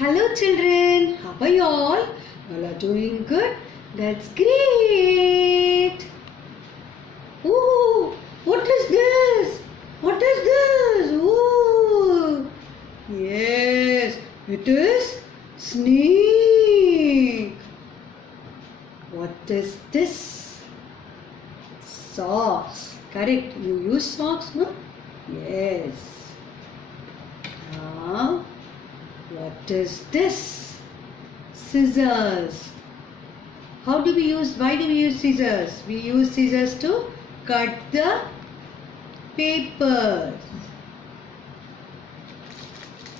Hello children, how are you all? All are doing good? That's great. Ooh, what is this? What is this? Ooh, yes, it is snake. What is this? Socks. Correct. You use socks, no? Yes. Now, what is this? Scissors. Why do we use scissors? We use scissors to cut the paper.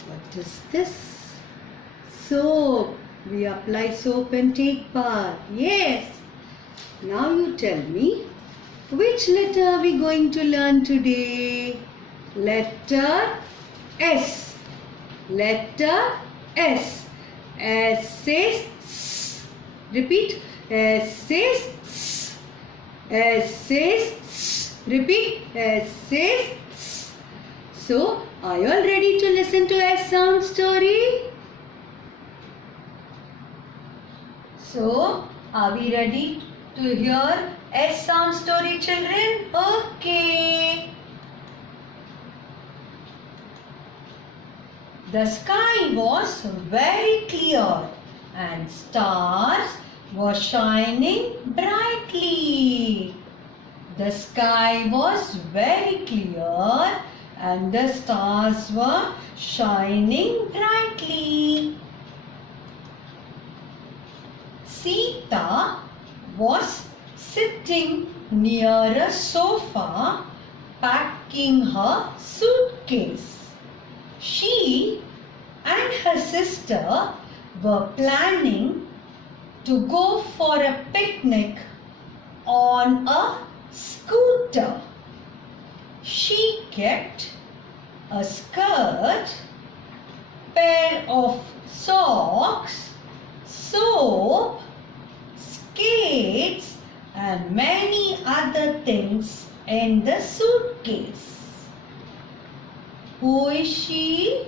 What is this? Soap. We apply soap and take bath. Yes. Now you tell me, which letter are we going to learn today? Letter S. Letter S. S says S. Repeat. S says S. S says S. Repeat. S says S. So, are you all ready to listen to S sound story? So, are we ready to hear S sound story, children? Okay. The sky was very clear and stars were shining brightly. The sky was very clear and the stars were shining brightly. Sita was sitting near a sofa packing her suitcase. She and her sister were planning to go for a picnic on a scooter. She kept a skirt, pair of socks, soap, skates and many other things in the suitcase. Who is she?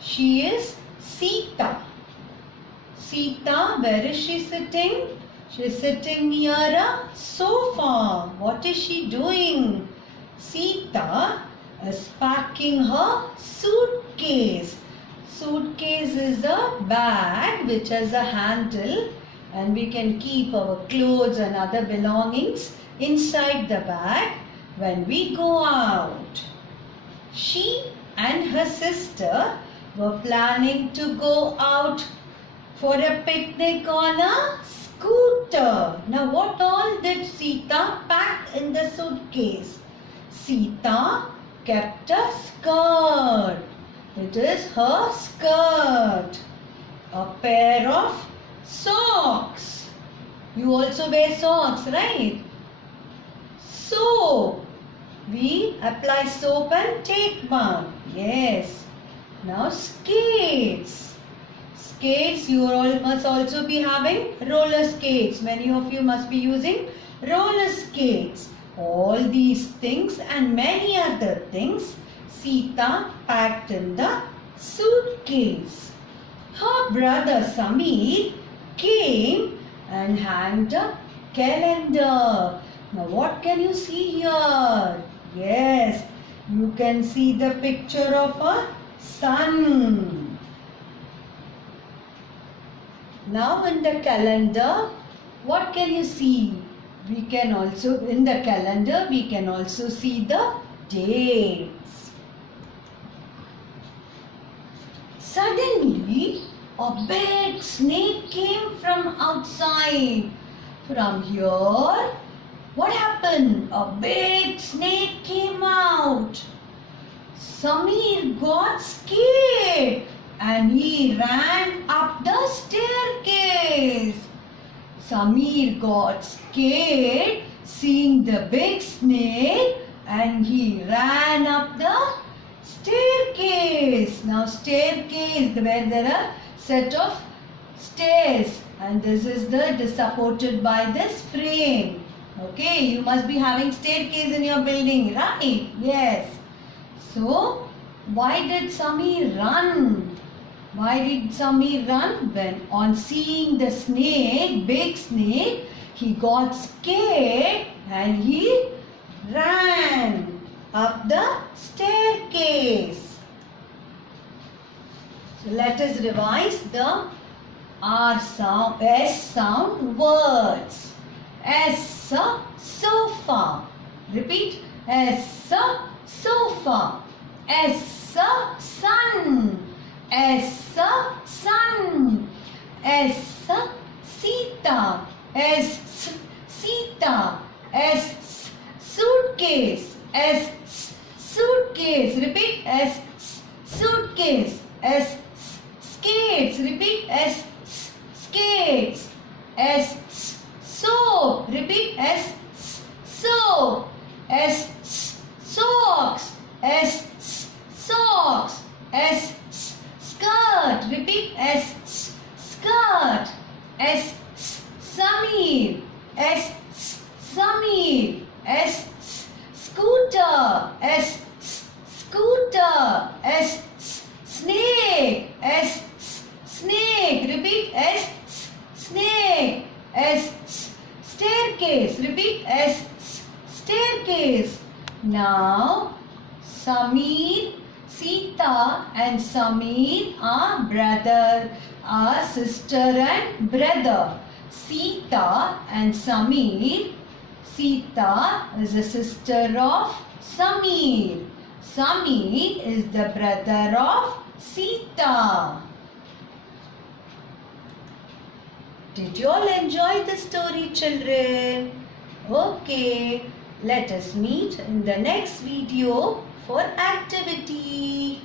She is Sita. Sita, where is she sitting? She is sitting near a sofa. What is she doing? Sita is packing her suitcase. Suitcase is a bag which has a handle and we can keep our clothes and other belongings inside the bag when we go out. She and her sister were planning to go out for a picnic on a scooter. Now what all did Sita pack in the suitcase? Sita kept a skirt. It is her skirt. A pair of socks. You also wear socks, right? Soap. We apply soap and take bath. Yes. Now skates. Skates, you all must also be having roller skates. Many of you must be using roller skates. All these things and many other things Sita packed in the suitcase. Her brother Samir came and hanged a calendar. Now what can you see here? Yes, you can see the picture of a sun. Now in the calendar, what can you see? We can also, in the calendar, we can also see the dates. Suddenly, a big snake came from outside. From here, what happened? A big snake came out. Samir got scared and he ran up the staircase. Samir got scared seeing the big snake and he ran up the staircase. Now staircase where there are set of stairs and this is supported by this frame. Okay, you must be having staircase in your building, right? Yes. So, why did Samir run? Why did Samir run? When on seeing the snake, big snake, he got scared and he ran up the staircase. So let us revise the R sound, S sound words. S, sofa. Repeat. S, sofa. S, sun. S, sun. S, Sita. S, Sita. S, suitcase. S, suitcase. Repeat. S, suitcase. S, skates. Repeat. S, skates. S, soap. Repeat. S, soap. S, socks. S, socks. S, skirt. Repeat. S, skirt. S, Samir. S, Samir. S, scooter. S, scooter. S, snake. S, snake. Repeat. S, snake. S, staircase. Repeat. S, staircase. Now, Samir, Sita and Samir are sister and brother. Sita and Samir. Sita is the sister of Samir. Samir is the brother of Sita. Did you all enjoy the story, children? Okay, let us meet in the next video for activity.